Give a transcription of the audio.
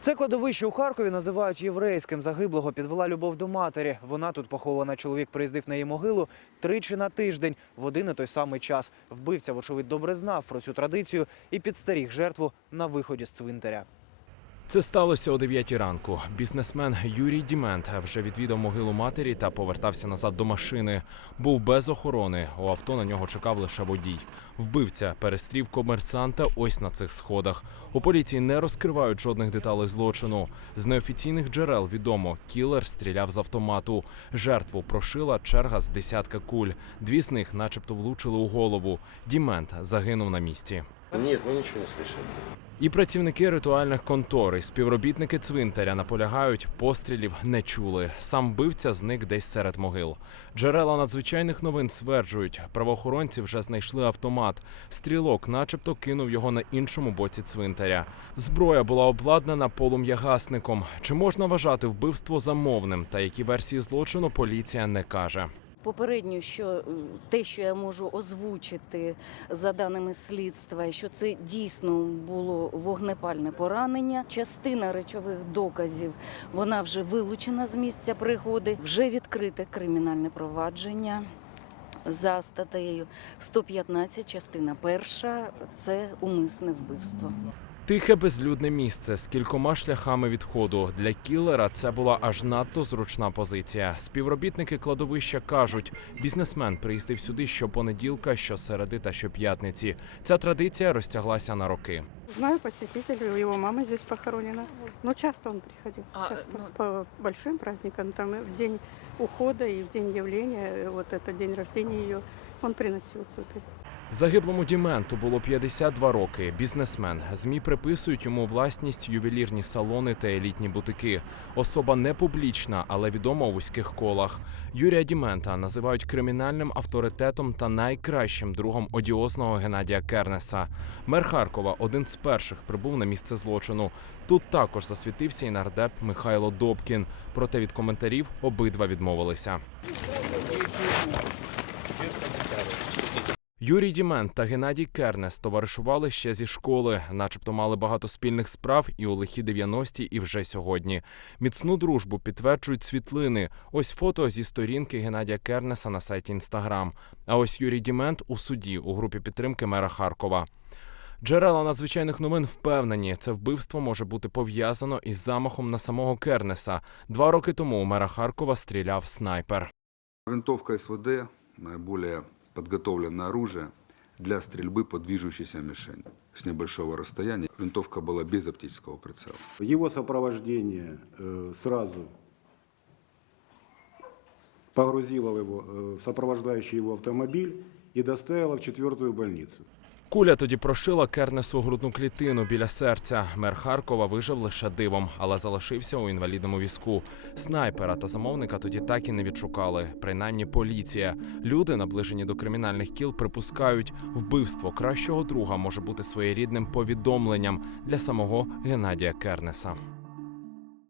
Це кладовище у Харкові називають єврейським. Загиблого підвела любов до матері. Вона тут похована. Чоловік приїздив на її могилу тричі на тиждень в один і той самий час. Вбивця, вочевидь, добре знав про цю традицію і підстеріг жертву на виході з цвинтаря. Це сталося о 9 ранку. Бізнесмен Юрій Дімент вже відвідав могилу матері та повертався назад до машини. Був без охорони. У авто на нього чекав лише водій. Вбивця перестрів комерсанта ось на цих сходах. У поліції не розкривають жодних деталей злочину. З неофіційних джерел відомо, кілер стріляв з автомату. Жертву прошила черга з десятка куль. Дві з них, начебто, влучили у голову. Дімент загинув на місці. Нет, мы ничего не слышали. І працівники ритуальних контор, і співробітники цвинтаря наполягають, пострілів не чули. Сам вбивця зник десь серед могил. Джерела надзвичайних новин стверджують, правоохоронці вже знайшли автомат. Стрілок, начебто, кинув його на іншому боці цвинтаря. Зброя була обладнана полум'ягасником. Чи можна вважати вбивство замовним? Та які версії злочину поліція не каже. Попередньо, що е, те, що я можу озвучити за даними слідства, що це дійсно було вогнепальне поранення. Частина речових доказів вона вже вилучена з місця пригоди, вже відкрите кримінальне провадження. За статтею 115, частина перша це умисне вбивство. Тихе безлюдне місце з кількома шляхами відходу. Для кілера це була аж надто зручна позиція. Співробітники кладовища кажуть, бізнесмен приїздив сюди щопонеділка, щосереди та щоп'ятниці. Ця традиція розтяглася на роки. Знаю посетителей, его мама здесь похоронена. Но часто он приходил, А, часто. ну- По большим праздникам, там в день ухода и в день явления, э, вот это день рождения ее, он приносил цветы. Загиблому Діменту було 52 роки. Бізнесмен. Змі приписують йому власність ювелірні салони та елітні бутики. Особа не публічна, але відома у вузьких колах. Юрія Дімента називають кримінальним авторитетом та найкращим другом одіозного Геннадія Кернеса. Мер Харкова один з перших прибув на місце злочину. Тут також засвітився і нардеп Михайло Добкін. Проте від коментарів обидва відмовилися. Юрій Дімент та Геннадій Кернес товаришували ще зі школи, начебто мали багато спільних справ і у лихі 90-ті, і вже сьогодні. Міцну дружбу підтверджують світлини. Ось фото зі сторінки Геннадія Кернеса на сайті Інстаграм. А ось Юрій Дімент у суді у групі підтримки мера Харкова. Джерела надзвичайних новин впевнені, це вбивство може бути пов'язано із замахом на самого Кернеса. Два роки тому у мера Харкова стріляв снайпер. Винтовка СВД – наиболее подготовленное оружие для стрельбы по движущейся мишени с небольшого расстояния. Винтовка была без оптического прицела. Его сопровождение э, сразу погрузило его э, в сопровождающий его автомобиль и доставило в четвертую больницу. Куля тоді прошила Кернесу грудну клітину біля серця. Мер Харкова вижив лише дивом, але залишився у інвалідному візку. Снайпера та замовника тоді так і не відшукали. Принаймні поліція. Люди, наближені до кримінальних кіл, припускають, вбивство кращого друга може бути своєрідним повідомленням для самого Геннадія Кернеса.